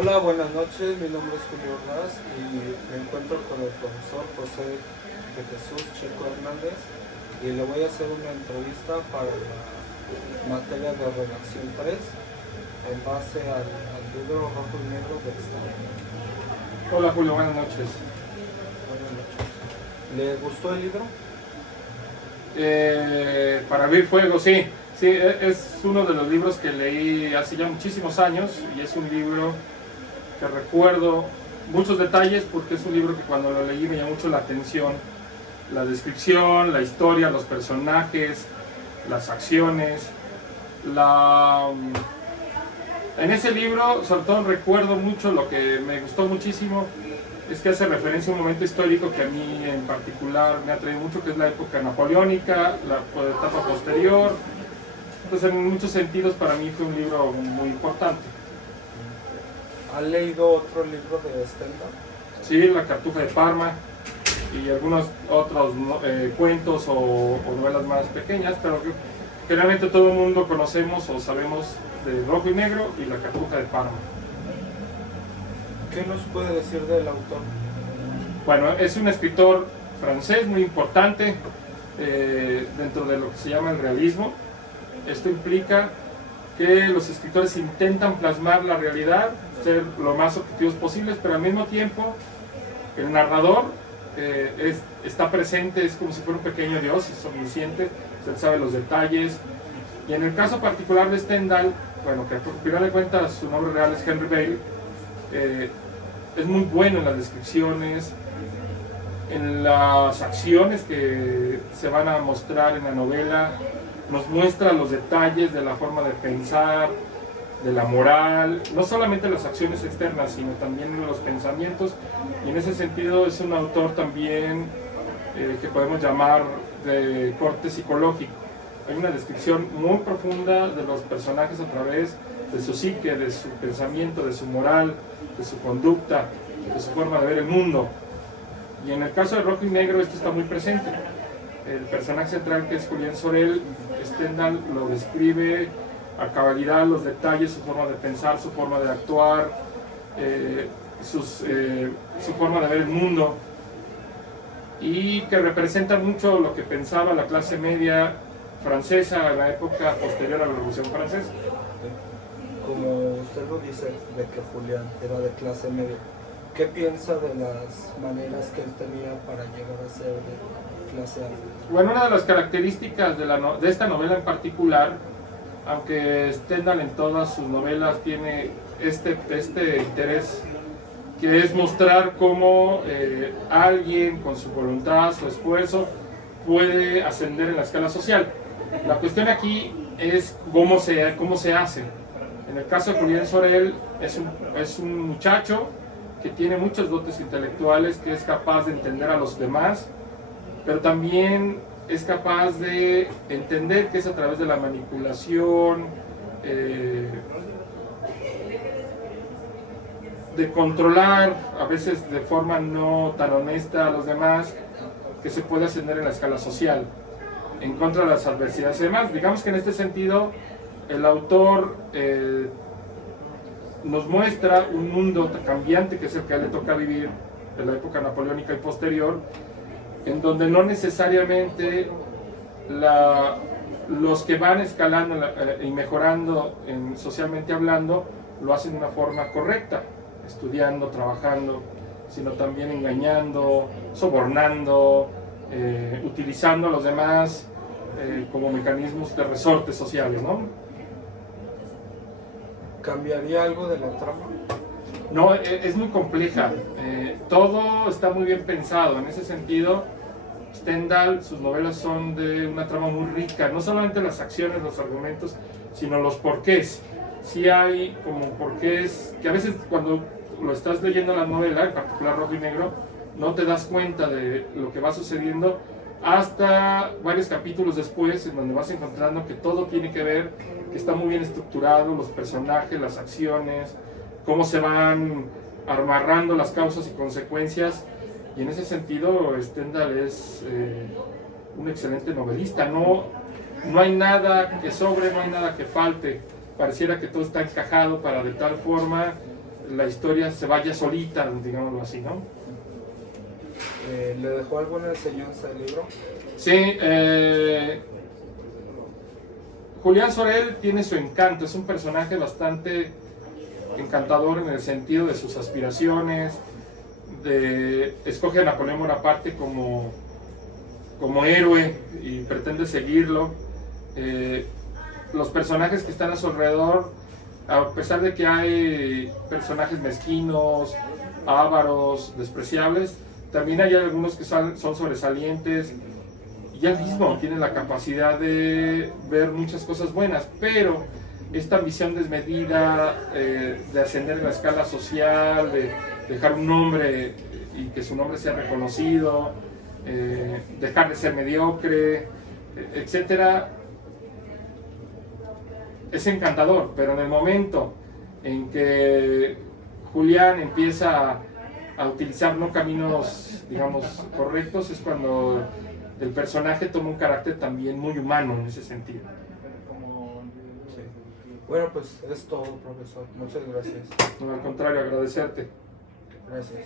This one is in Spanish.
Hola, buenas noches, mi nombre es Julio Ordaz y me encuentro con el profesor José de Jesús Chico Hernández y le voy a hacer una entrevista para la materia de redacción 3 en base al libro Rojo y Negro de Estado. Hola Julio, buenas noches. Buenas noches. ¿Le gustó el libro? Para abrir fuego, sí, es uno de los libros que leí hace ya muchísimos años y es un libro que recuerdo muchos detalles porque es un libro que cuando lo leí me llamó mucho la atención, la descripción, la historia, los personajes, las acciones, en ese libro sobre todo recuerdo mucho, lo que me gustó muchísimo es que hace referencia a un momento histórico que a mí en particular me ha traído mucho, que es la época napoleónica, la etapa posterior. Entonces en muchos sentidos para mí fue un libro muy importante. ¿Ha leído otro libro de Stendhal? Sí, La Cartuja de Parma y algunos otros cuentos o novelas más pequeñas, pero que generalmente todo el mundo conocemos o sabemos de Rojo y Negro y La Cartuja de Parma. ¿Qué nos puede decir del autor? Bueno, es un escritor francés muy importante dentro de lo que se llama el realismo. Esto implica que los escritores intentan plasmar la realidad, ser lo más objetivos posibles, pero al mismo tiempo el narrador está presente, es como si fuera un pequeño dios, es omnisciente, él sabe los detalles. Y en el caso particular de Stendhal, bueno, que al final de cuentas su nombre real es Henry Bale, es muy bueno en las descripciones, en las acciones que se van a mostrar en la novela. Nos muestra los detalles de la forma de pensar, de la moral, no solamente las acciones externas, sino también los pensamientos. Y en ese sentido es un autor también que podemos llamar de corte psicológico. Hay una descripción muy profunda de los personajes a través de su psique, de su pensamiento, de su moral, de su conducta, de su forma de ver el mundo. Y en el caso de Rojo y Negro esto está muy presente. El personaje central, que es Julián Sorel, Stendhal lo describe a cabalidad, los detalles, su forma de pensar, su forma de actuar, su forma de ver el mundo, y que representa mucho lo que pensaba la clase media francesa en la época posterior a la Revolución Francesa. Como usted lo dice, de que Julián era de clase media, ¿qué piensa de las maneras que él tenía para llegar a ser de clase alta? Bueno, una de las características de esta novela en particular, aunque Stendhal en todas sus novelas tiene este interés, que es mostrar cómo alguien con su voluntad, su esfuerzo, puede ascender en la escala social. La cuestión aquí es cómo se hace. En el caso de Julián Sorel, es un muchacho que tiene muchos dotes intelectuales, que es capaz de entender a los demás, pero también es capaz de entender que es a través de la manipulación, de controlar, a veces de forma no tan honesta a los demás, que se puede ascender en la escala social, en contra de las adversidades y demás. Digamos que en este sentido, el autor nos muestra un mundo cambiante, que es el que a él le toca vivir en la época napoleónica y posterior, en donde no necesariamente los que van escalando y mejorando socialmente hablando lo hacen de una forma correcta, estudiando, trabajando, sino también engañando, sobornando, utilizando a los demás como mecanismos de resortes sociales, ¿no? ¿Cambiaría algo de la trama? No, es muy compleja. Todo está muy bien pensado. En ese sentido, Stendhal, sus novelas son de una trama muy rica. No solamente las acciones, los argumentos, sino los porqués. Sí hay como porqués que a veces cuando lo estás leyendo la novela, en particular Rojo y Negro, no te das cuenta de lo que va sucediendo hasta varios capítulos después, en donde vas encontrando que todo tiene que ver, que está muy bien estructurado, los personajes, las acciones, cómo se van amarrando las causas y consecuencias. Y en ese sentido Stendhal es un excelente novelista. No hay nada que sobre, no hay nada que falte. Pareciera que todo está encajado para de tal forma la historia se vaya solita, digámoslo así, ¿no? ¿Le dejó alguna enseñanza el libro? Sí, Julián Sorel tiene su encanto, es un personaje bastante encantador en el sentido de sus aspiraciones, escoge a Napoleón Bonaparte como héroe y pretende seguirlo. Los personajes que están a su alrededor, a pesar de que hay personajes mezquinos, ávaros, despreciables, también hay algunos que son sobresalientes y él mismo tiene la capacidad de ver muchas cosas buenas, pero esta ambición desmedida de ascender en la escala social, de dejar un nombre y que su nombre sea reconocido, dejar de ser mediocre, etcétera, es encantador, pero en el momento en que Julián empieza a utilizar no caminos, digamos, correctos, es cuando el personaje toma un carácter también muy humano en ese sentido. Sí. Bueno, pues es todo, profesor. Muchas gracias. No, al contrario, agradecerte. Gracias.